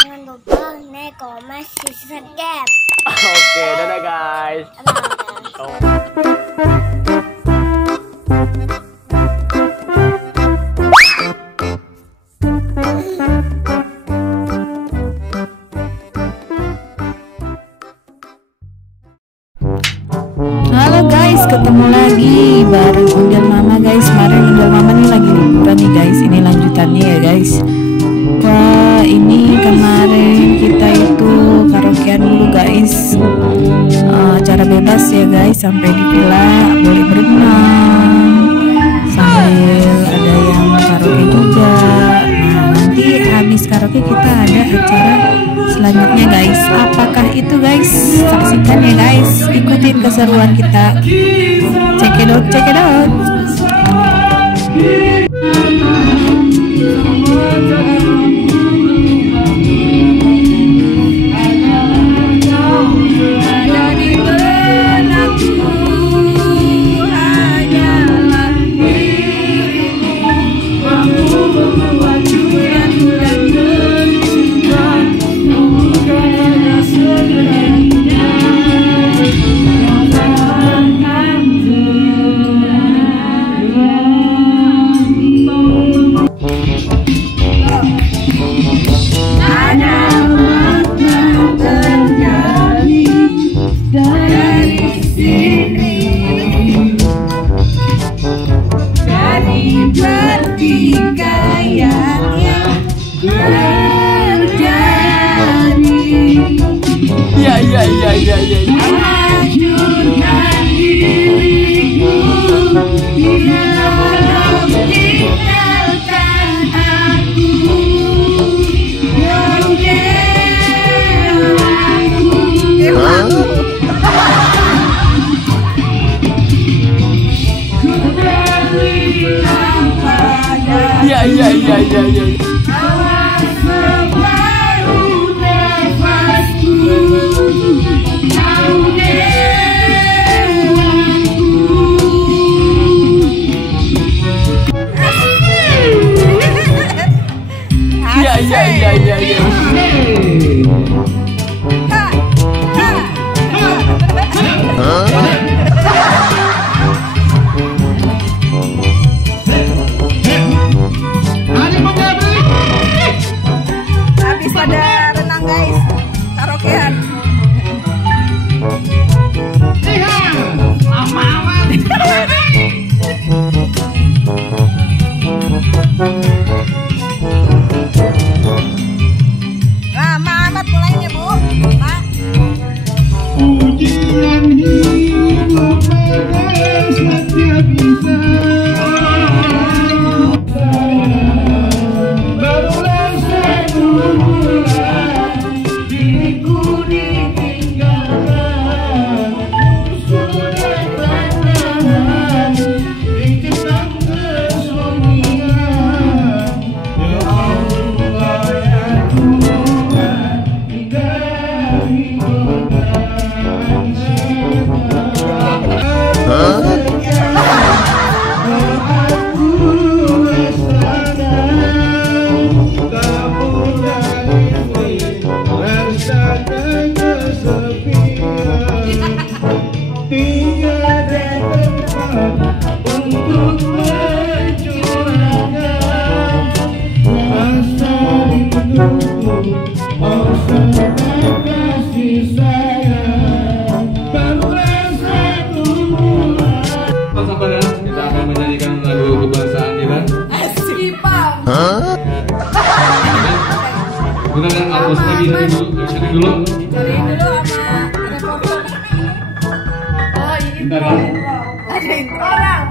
Jangan lupa like, comment, subscribe. Oke, dadah guys. Halo guys, ketemu lagi bareng Undel Mama guys. Kemarin Undel Mama nih lagi liburan nih guys. Ini lanjutannya ya guys. Wah, ini kemarin kita itu karaokean dulu guys. Acara bebas ya guys, sampai di villa boleh berenang sambil ada yang karaoke juga. Nah, nanti habis karaoke kita ada acara selanjutnya guys. Apakah itu guys? Saksikan ya guys, ikutin keseruan kita. Check it out, check it out. Habis pada renang guys, karaokean. Lama amat mulainya Bu. Mak. Ujian hidup setiap barulah satu bulan diriku ditinggalkan, sudah tak tahan diketang kesunyian. Ya Allah ya Tuhan, hindari godaan setan. Kita akan menyanyikan lagu kebangsaan Iran. Gunakan alat lagi dari dulu, setting dulu. Cari dulu sama reporter. Oh ini Bentar ya. ada intro orang.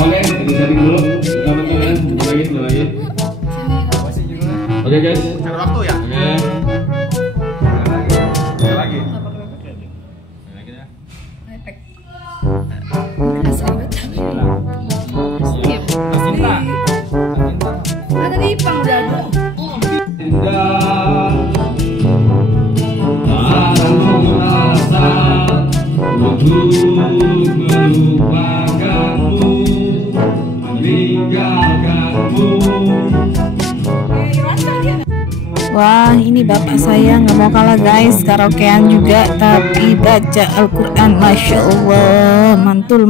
Oke, jadi setting dulu. Kamu kalian lagi. Oke guys. Cari waktu ya. Oke. Lagi. Ada di Ipang udah Bu. Indah, tak merasa untuk melupakanmu, meninggalkanmu. Wah, ini bapak saya nggak mau kalah guys, karaokean juga tapi baca Al-Quran. Masya Allah, mantul.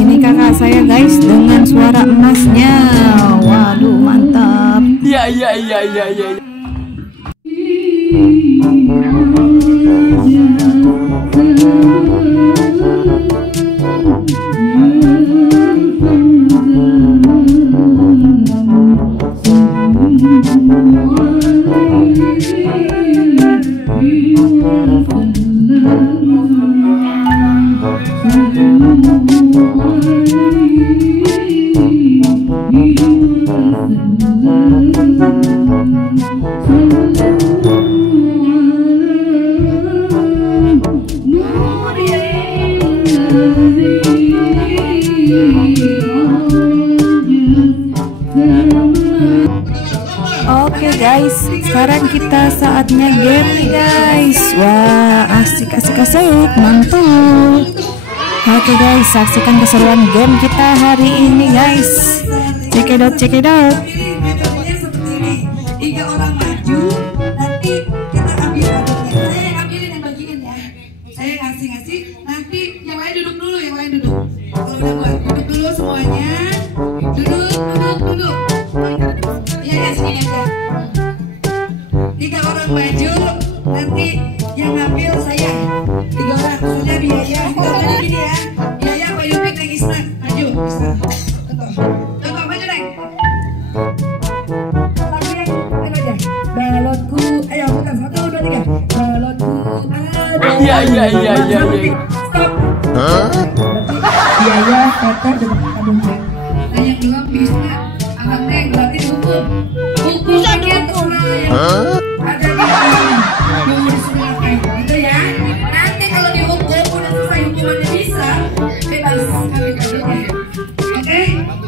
Ini kakak saya guys dengan suara emasnya. Waduh, mantap. Iya. Oke guys, sekarang kita saatnya game nih guys. Wah, asik, mantul. Oke guys, saksikan keseruan game kita hari ini guys. Check it out. Metodenya seperti ini. 3 orang maju, nanti kita ambil aduknya. Saya yang ambilin yang bagiin ya. Saya ngasih, nanti yang lain duduk dulu, Kalau udah buat, duduk dulu semuanya. Duduk. Ya, sini aja. 3 orang maju, nanti yang ngambil saya. 3 orang, sudah biaya. Kita tadi gini ya. Biaya Pak Yupik dan Isna. Maju, Isna. Contoh, maju Neng. Lagu yang ini aja. Balotku, ayo putar 1, 2, 3. Balotku ada. Iya. Stop. Biaya teter dengan kamunya. Nah yang 2 Isna. Abang Neng, berarti dihukum. Hukum bagian terserah yang ada di dalam. Mau disuruh ngapain, gitu ya. Nanti kalau dihukum, udah selesai hukumannya bisa, bebas ambil kadonya. Oke?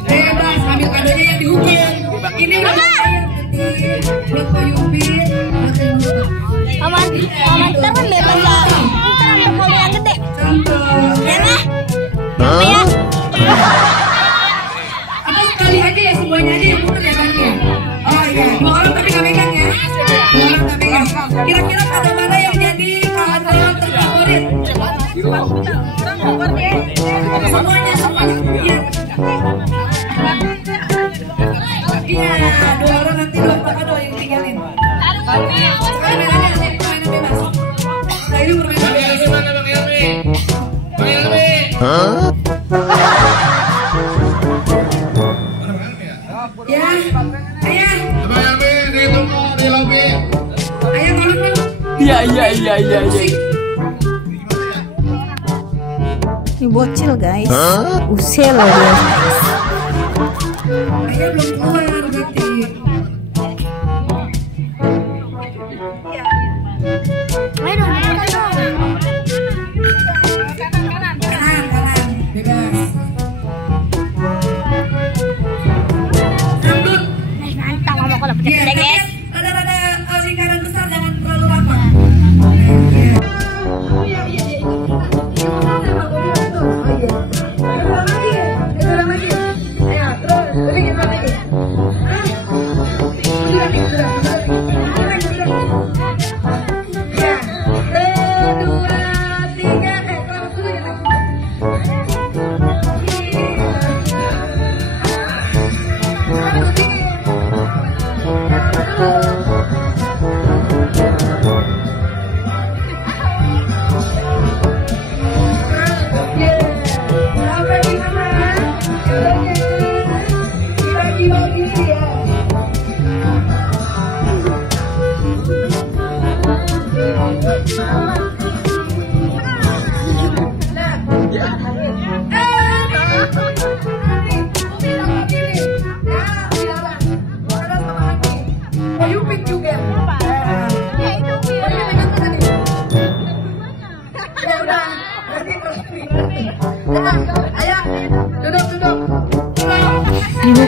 Bebas ambil kadonya yang dihukum. Ini udah bayar nanti buat Pak Yupi. Aman kan bebas ya. Ntar ambil kalau yang gede. Contoh. Ya lah. Ya. Atau sekali aja ya, semuanya aja yang putar ya Bang ya. Oh iya, 2 orang tapi nggak megang ya. 2 orang nggak megang. Kira-kira kado mana yang jadi kado terfavorit? Semuanya. Iya. Iya, 2 orang nanti 2 kado yang tinggalin. Sekarang mainannya bebas. Nah ini permainan bebas. Ya, ayah. Ayah tolong dong. Iya. Ini bocil guys. Usil loh dia. Ayah belum keluar berarti. Ayo dong, kita dong. Kanan, bebas. Sambut. Mantap ngomong kalau pencet Iya, guys. rada lingkaran besar, jangan terlalu rapat.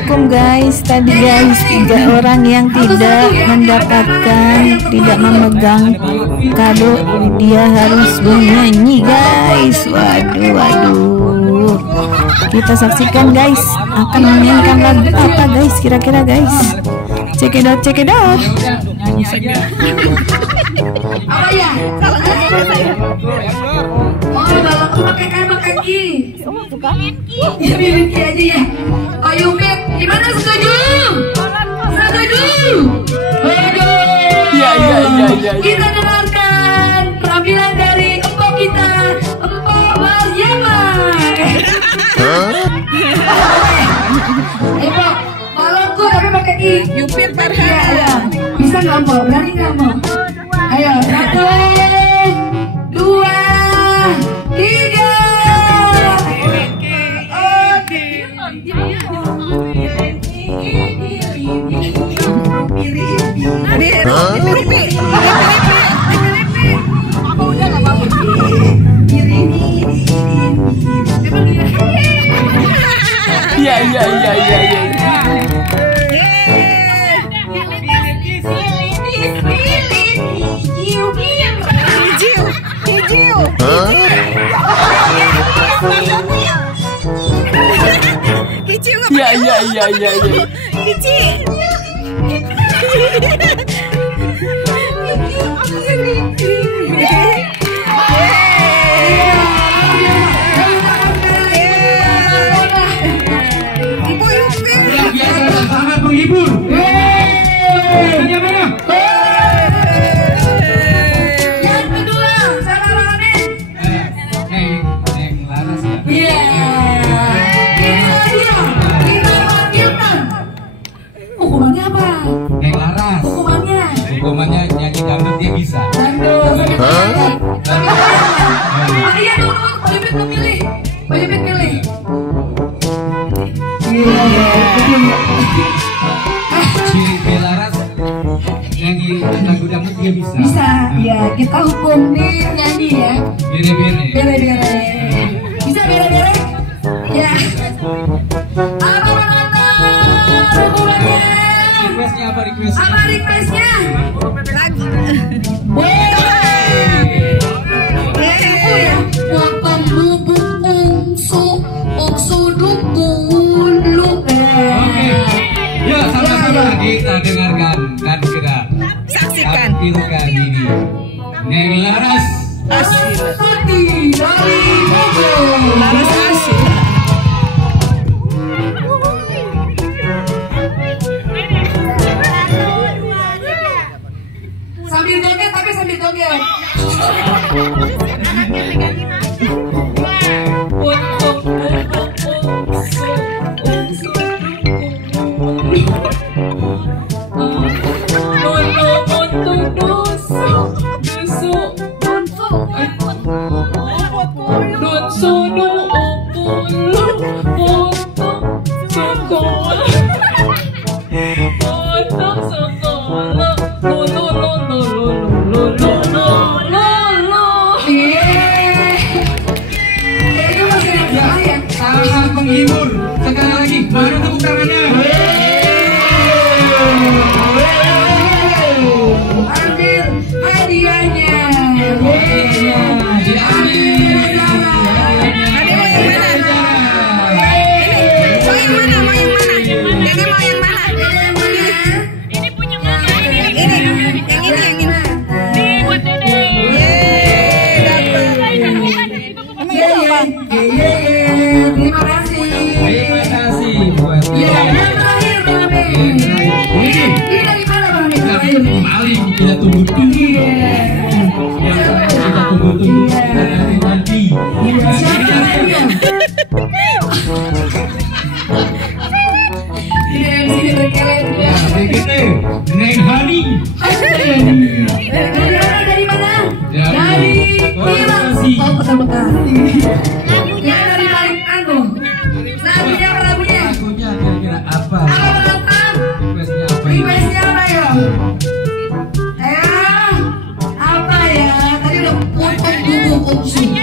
Assalamualaikum guys. Tadi guys 3 orang yang tidak mendapatkan, tidak memegang kado, dia harus bernyanyi guys. Waduh. Kita saksikan guys, akan menyanyikan lagu apa guys kira-kira guys. Check it out, check it out. Apa ya? Oh, balok pakai kaki. Ya miliki aja ya. Ayo Pep, gimana setuju? Setuju? Iya. Kita dengarkan penampilan dari empok kita, Empok Maryama. Empok, balokku tapi pakai i. Yupir Farhan. Bisa nggak Empok? Berani nggak Empok? Ayo, 1, 2, 3. Iya. Iya. Sangat menghibur. Yang kedua, sama Amin. Neng Laras ya. Iya. Kita wakilkan. Hukumannya apa? Neng Laras. Hukumannya nyanyi dangdut dia bisa. Dangdut. Iya dong, Pak Yupit memilih. Pak Yupit pilih. Ciri Laras nyanyi lagu dangdut dia bisa. Bisa, ya kita hukum nih nyanyi ya. Bere-bere. Bere-bere. Bisa bere-bere? Ya. Apa penonton? Hukumannya? Requestnya apa requestnya? Apa requestnya? Lagu. Potong bubuk ungsu dukun lu. Ya sama-sama kita dengarkan dan kita tampilkan ini. Neng Laras Asli dari Bogor. Laras asik. Sambil joget tapi sambil joget. sangat menghibur. Sekali lagi, mari tepuk tangannya. Ambil hadiahnya. Terima kasih buat yang terakhir Bang Amin. Ini dari mana Bang Amin? Paling kita tunggu-tunggu. Kita tunggu-tunggu. Nanti. Siapa dia? Ini MC berkeren ya. Begitu, Neng Hani. Dari mana? Dari Bekasi. Oh, Kota Bekasi. Ya dari paling anu. Lagunya apa lagunya? Lagunya kira-kira apa? Apa? Requestnya apa? Requestnya apa ya? Apa ya? Tadi udah potong bubuk opsi.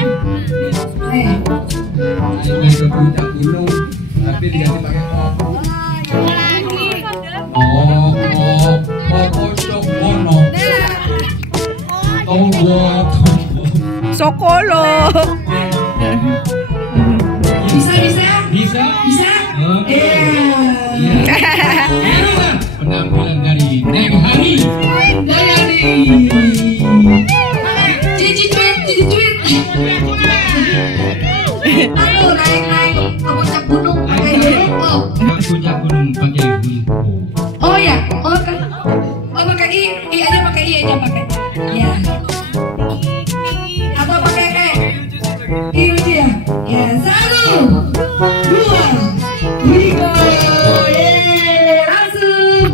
Ini ke puncak gunung, tapi diganti pakai pop. tombol. Sokolo. Bisa bisa Bisa? bisa. Oke. Inilah penampilan dari Neng Hani. Dayani. Cici cuit, cici cuit. Aduh, naik ke puncak gunung pakai huruf. Puncak gunung pakai huruf. Oh ya, pakai i aja pakai i aja pakai. Ya. Atau pakai e? I aja ya. Ya, 1, 2, 3. Langsung.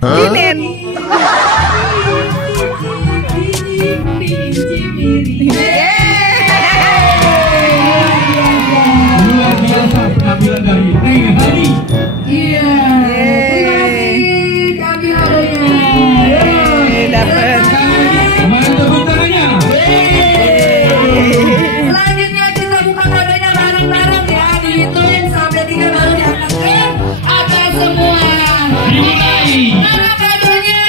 Inen. Luar biasa penampilan dari Neng Hani. Iya. Terima kasih kami adanya. Dapat. Kembali tepuk tangannya. Selanjutnya kita buka kadonya bareng-bareng ya. Dihitung sampai 3 baru diangkat ke atas semua. Dimulai. Mana kadonya?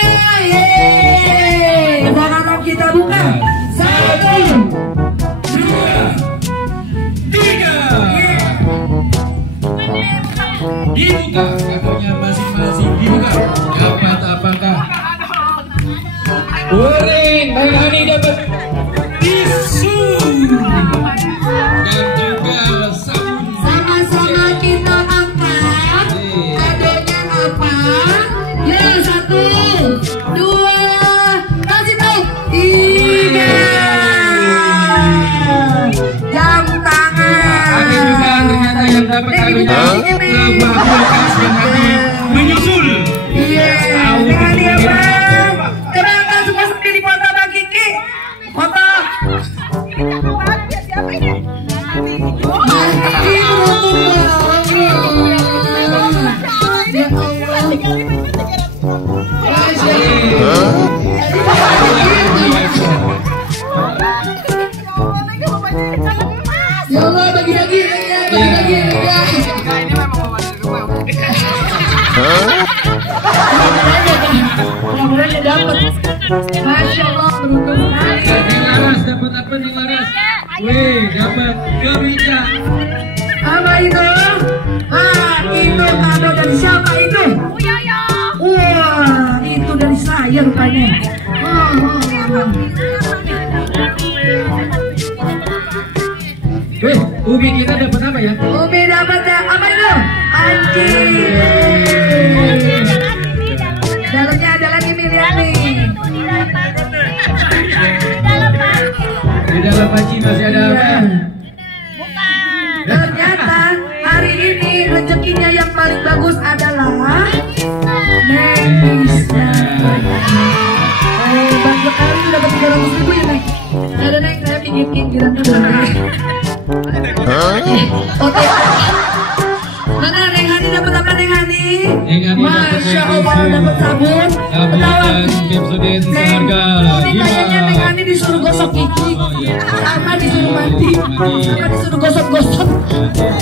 Yeay. Sekarang kita buka. 1, 2, 3. Dibuka kadonya masing-masing dibuka. Dapat apakah? Uring, Neng Hani dapat tisu dan juga sabun. sama-sama kita angkat. Kadonya apa? Ya, 1, 2, kasih tahu. 3. Jam tangan. Ada juga ternyata yang dapat kadonya sebuah kulkas yang nanti menyusul. Iya, dengan dia bang. Terangkan semua sambil dipoto Bang Kiki. Foto. Ya Allah, bagi-bagi ya, bagi-bagi ya. Mudah-mudahan dia dapat. Masya Allah, beruntung sekali. Neng Laras dapat apa Neng Laras? Wih, dapat kemeja. Apa itu? Ah, itu kado dari siapa itu? Wah, itu dari saya rupanya. Wih, Umi kita dapat apa ya? Umi dapat apa itu? Anjing. Dalamnya ada lagi Miliani. Di dalam panci masih ada apa? Ternyata hari ini rezekinya yang paling bagus adalah Neng Isna. Bang sekali itu dapat 300.000 ya Neng. Ada Neng, saya pinggir-pinggiran dulu. Oke. Mana Neng Hani dapat apa Neng Hani? Neng Hani dapat Masya Allah dapat sabun. sabun dan Pepsodent Neng, seharga ini kayaknya Neng Hani disuruh gosok gigi, sama disuruh mandi, sama disuruh gosok-gosok.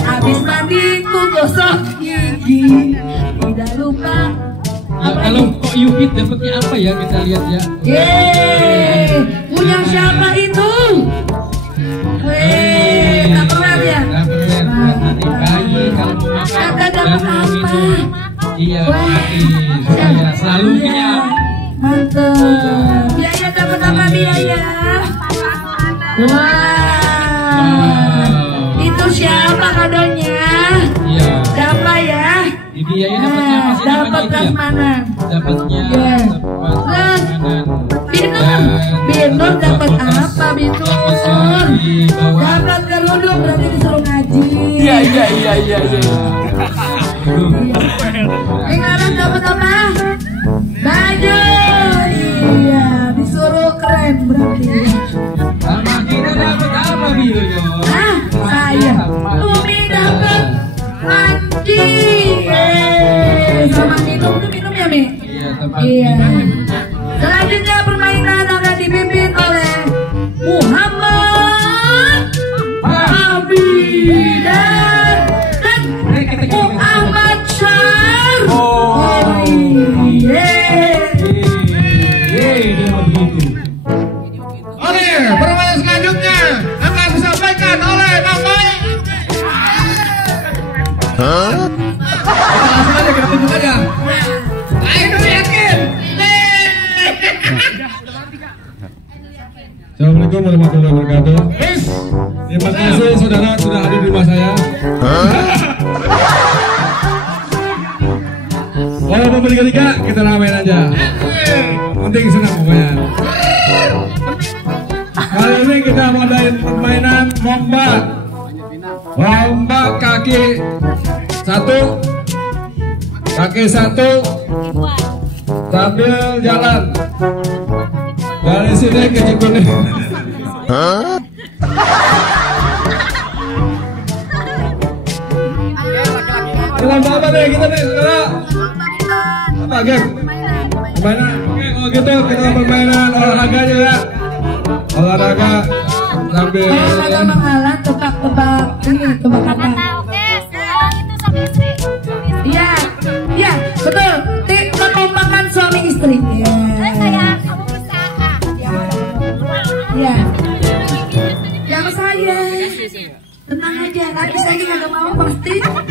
Habis mandi ku gosok gigi, tidak lupa. Ya, kalau kok Yukit dapatnya apa ya, kita lihat ya. Yeay, punya siapa itu? Weh, tak keren ya? Tupperware buat nanti bayi kalau mau makan Kakak dan dapat mau apa? minum. Iya, gratis supaya selalu kenyang. Mantap. Biaya dapat apa biaya? Wah, itu siapa kadonya? Iya. Siapa ya? Di biaya dapatnya apa sih Dapat namanya itu ya? prasmanan. Dapatnya Iya. tempat Lah, makanan. Binur, Binur dapat apa Binur? Dapat kerudung, berarti disuruh ngaji. Iya iya iya iya iya. Dengaran dapat apa? Baju. Iya, disuruh keren berarti. Sama kita dapat apa birunya? Ah, saya Umi dapat mandi. Sama minum, itu minum ya Mi? Iya, tempat Iya. minum. Selanjutnya dengan begitu. Oke, permainan selanjutnya akan disampaikan oleh Bang Boy. Kita langsung aja, kita tunjuk aja. Ayo dulu yakin. Assalamualaikum warahmatullahi wabarakatuh. Terima kasih saudara sudah hadir di rumah saya. Walaupun bertiga-tiga, kita ramein aja. Penting senang pokoknya. Kali ini kita mau adain permainan lomba kaki satu sambil jalan dari sini ke Cikuning. Lomba apa nih kita nih saudara? Apa geng? Permainan. Oke, kalau gitu kita permainan olahraganya ya. Olahraga sambil Bang tebak-tebak ini, tebak apa? Itu sama istri. Iya, iya, betul. Menumpahkan suami istri. Iya. Sayang, kamu bisa. Iya. Yang saya. Tenang aja, nanti saya nggak mau pasti. Sama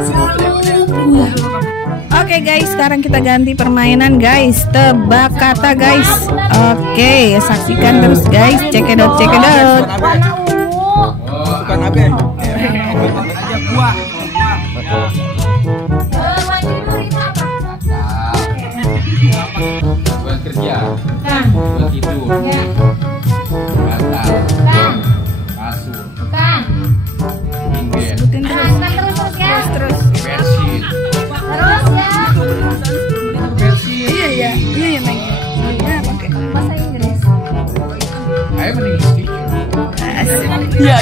selalu. Oke guys, sekarang kita ganti permainan guys, tebak kata guys. Oke, saksikan terus guys, cekidot. Warna ungu. Bukan abe. Aja buah. Maju dulu itu apa? Buat kerja. Buat tidur. Bantal. Kasur. Pinggir. Terus ya. Bedsheet. Terus ya. Bedsheet. Iya Neng. Bahasa Inggris. Ayo mending speaker. Iya.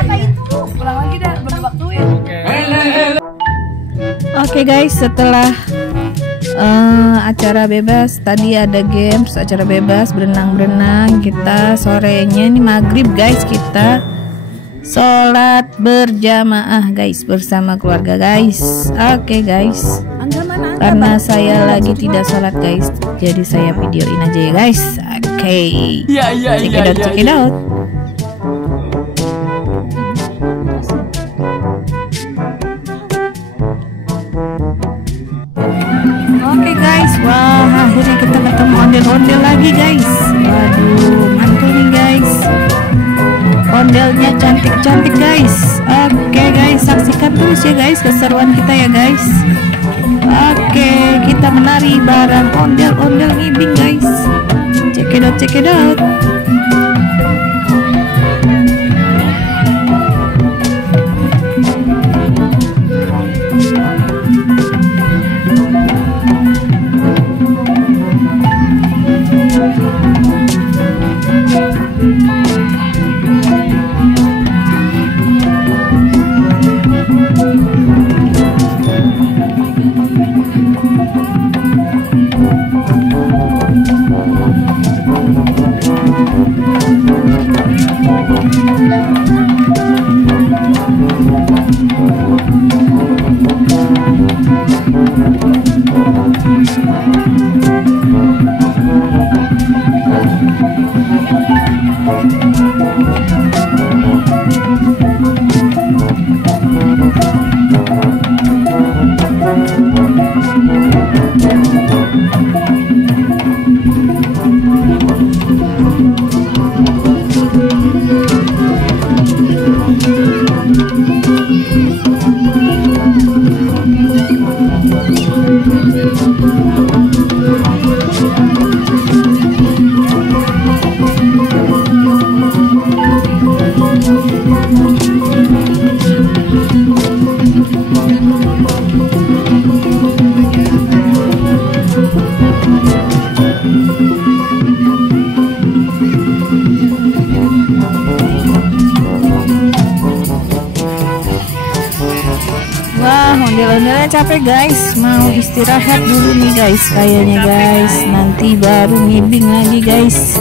Apa itu? Ulang lagi dah, waktuin. Oke guys, setelah acara bebas tadi ada games, acara bebas berenang, kita sorenya ini maghrib guys, kita sholat berjamaah guys bersama keluarga guys. Oke guys, karena saya lagi tidak sholat guys, jadi saya videoin aja ya guys. Oke, check it out. Oke guys, wah akhirnya kita ketemu ondel-ondel lagi guys. Waduh, mantul nih guys. Ondelnya cantik-cantik guys. Oke guys, saksikan terus ya guys keseruan kita ya guys. Oke, kita menari bareng ondel-ondel ngibing guys. Check it out. Wah, ondel-ondelnya capek guys, mau istirahat dulu nih guys kayaknya guys, nanti baru ngibing lagi guys.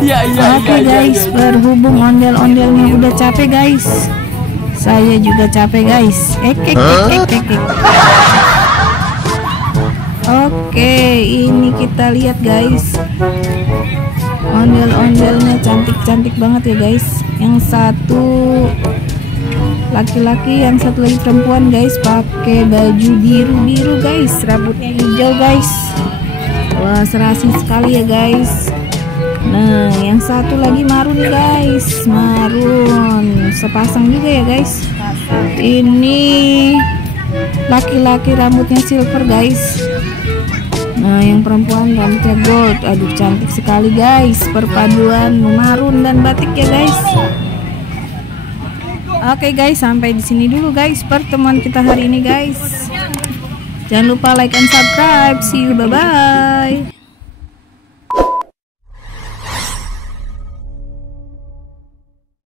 Oke guys, berhubung ondel-ondelnya udah capek guys, saya juga capek guys. kita lihat guys. Ondel-ondelnya cantik-cantik banget ya guys. Yang satu laki-laki, yang satu lagi perempuan guys, pakai baju biru-biru guys, rambutnya hijau guys. Wah, serasi sekali ya guys. Nah, yang satu lagi marun guys, marun, sepasang juga ya guys. Ini laki-laki rambutnya silver guys. Nah, yang perempuan rambutnya gold. Aduh, cantik sekali guys, perpaduan marun dan batik ya guys. Oke guys, sampai di sini dulu guys pertemuan kita hari ini guys. Jangan lupa like and subscribe. See you, bye bye.